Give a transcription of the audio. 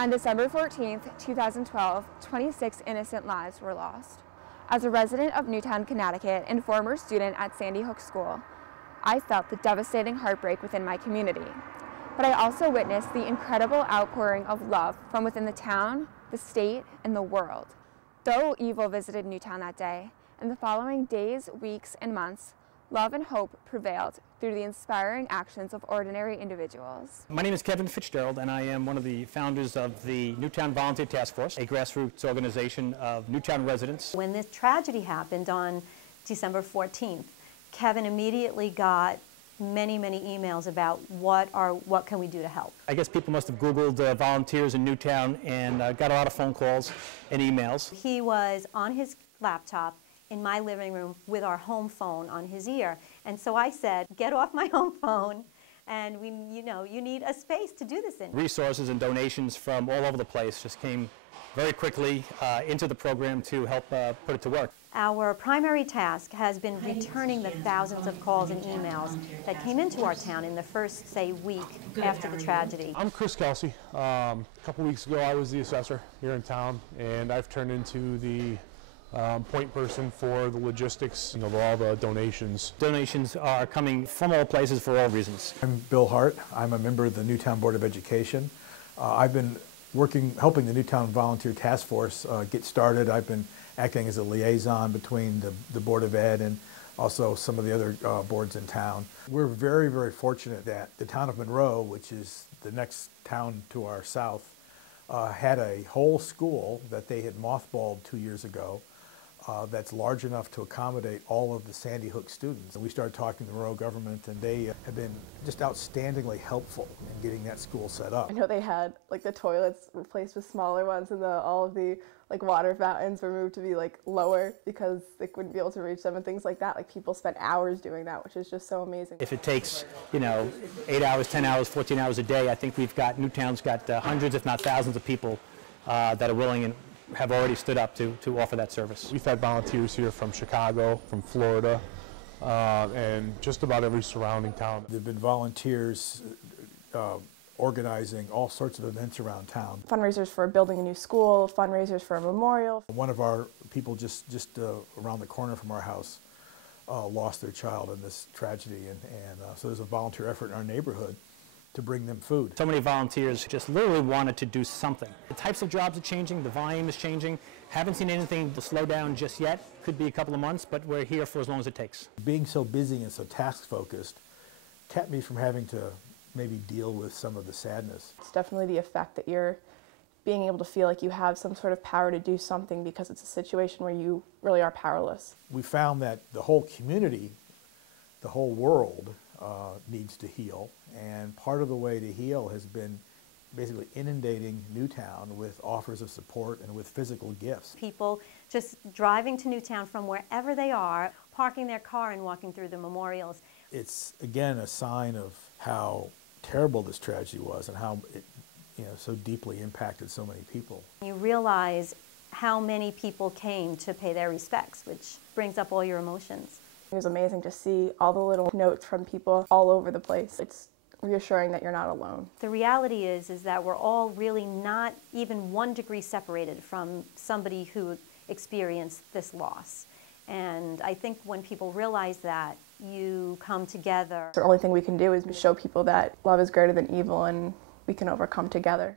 On December 14, 2012, 26 innocent lives were lost. As a resident of Newtown, Connecticut, and former student at Sandy Hook School, I felt the devastating heartbreak within my community. But I also witnessed the incredible outpouring of love from within the town, the state, and the world. Though evil visited Newtown that day, in the following days, weeks, and months, love and hope prevailed through the inspiring actions of ordinary individuals. My name is Kevin Fitzgerald, and I am one of the founders of the Newtown Volunteer Task Force, a grassroots organization of Newtown residents. When this tragedy happened on December 14th, Kevin immediately got many emails about what can we do to help. I guess people must have Googled volunteers in Newtown and got a lot of phone calls and emails. He was on his laptop in my living room with our home phone on his ear. And so I said, get off my home phone, and you need a space to do this in. Resources and donations from all over the place just came very quickly into the program to help put it to work. Our primary task has been returning the thousands of calls and emails that came into our town in the first, say, week after the tragedy. I'm Chris Kelsey. A couple weeks ago I was the assessor here in town, and I've turned into the point person for the logistics of all the donations. Donations are coming from all places for all reasons. I'm Bill Hart. I'm a member of the Newtown Board of Education. I've been helping the Newtown Volunteer Task Force get started. I've been acting as a liaison between the Board of Ed and also some of the other boards in town. We're very fortunate that the town of Monroe, which is the next town to our south, had a whole school that they had mothballed 2 years ago that's large enough to accommodate all of the Sandy Hook students. And we started talking to the Monroe government, and they have been just outstandingly helpful in getting that school set up. I know they had the toilets replaced with smaller ones, and all of the water fountains were moved to be lower because they wouldn't be able to reach them and things like that. People spent hours doing that, which is just so amazing. If it takes 8 hours, 10 hours, 14 hours a day, I think Newtown's got hundreds if not thousands of people that are willing and have already stood up to offer that service. We've had volunteers here from Chicago, from Florida, and just about every surrounding town. There have been volunteers organizing all sorts of events around town. Fundraisers for building a new school, fundraisers for a memorial. One of our people just around the corner from our house lost their child in this tragedy, and so there's a volunteer effort in our neighborhood to bring them food. So many volunteers just literally wanted to do something. The types of jobs are changing, the volume is changing. Haven't seen anything to slow down just yet. Could be a couple of months, but we're here for as long as it takes. Being so busy and so task-focused kept me from having to maybe deal with some of the sadness. It's definitely the effect that you're being able to feel like you have some sort of power to do something because it's a situation where you really are powerless. We found that the whole community, the whole world, needs to heal, and part of the way to heal has been basically inundating Newtown with offers of support and with physical gifts. People just driving to Newtown from wherever they are, parking their car and walking through the memorials. It's again a sign of how terrible this tragedy was and how it so deeply impacted so many people. You realize how many people came to pay their respects, which brings up all your emotions. It was amazing to see all the little notes from people all over the place. It's reassuring that you're not alone. The reality is that we're all really not even 1 degree separated from somebody who experienced this loss. And I think when people realize that, you come together. The only thing we can do is show people that love is greater than evil and we can overcome together.